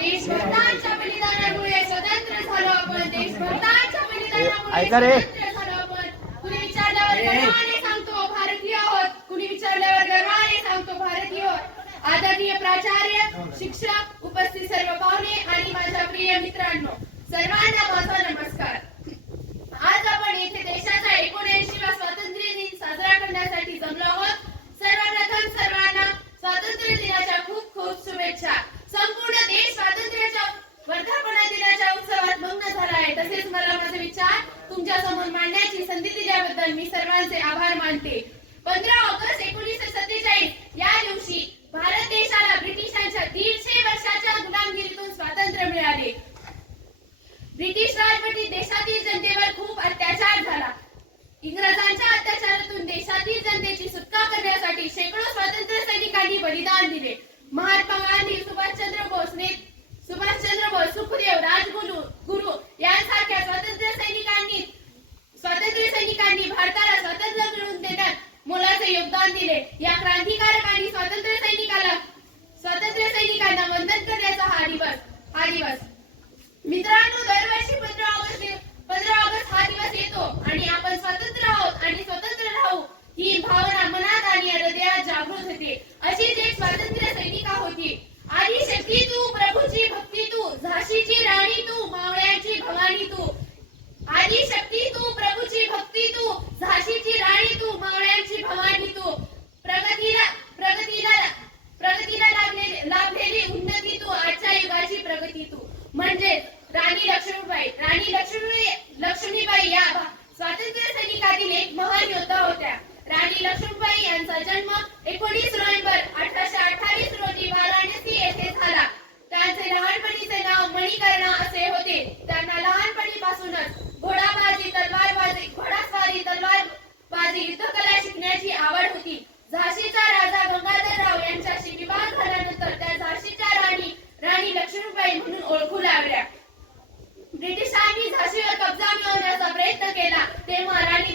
देशभक्तांच्या बलिदानामुळे स्वतंत्र झालो आपण देशभक्तांच्या बलिदानामुळे ऐका रे. स्वतंत्र झालो आपण. कुणी विचारल्यावर गर्वाने सांगतो भारतीय आहोत. कुणी विचारल्यावर गर्वाने सांगतो भारतीय आहोत. आदरणीय प्राचार्य शिक्षक उपस्थित सर्व पाहुणे आणि माझ्या प्रिय मित्रांनो सर्वांना समोर मांडण्याची संधी दिल्याबद्दल मी सर्वांचे आभार मानते. पंधरा ऑगस्ट एकोणीसशे सत्तेचाळीस या दिवशी भारत देशाला ब्रिटिशांच्या दीडशे वर्षाच्या गुलामगिरीतून स्वातंत्र्य मिळाले. ब्रिटिश राजवटीत देशातील जनतेवर खूप अत्याचार झाला. इंग्रजांच्या अत्याचारातून देशातील जनतेची सुटका करण्यासाठी शेकडो स्वातंत्र्य सैनिकांनी बलिदान दिले. महात्मा गांधी ছিলে राणी लक्ष्मीबाई यांचा जन्म एकोणीस नोव्हेंबर अठराशे अठ्ठावीस रोजी वाराणसी येथे झाला. त्यांचे लहानपणीचे नाव मणिकर्णा असे होते. त्यांना लहानपणीपासूनच घोडाबाजी तलवारबाजी घोडास्वारी तलवारबाजी युद्धकला शिकण्याची आवड होती. झाशीचा राजा गंगाधरराव यांच्याशी विवाह झाल्यानंतर त्या झाशीच्या राणी राणी लक्ष्मीबाई म्हणून ओळखू लागल्या. ब्रिटिशांनी झाशीवर कब्जा मिळवण्याचा प्रयत्न केला तेव्हा राणी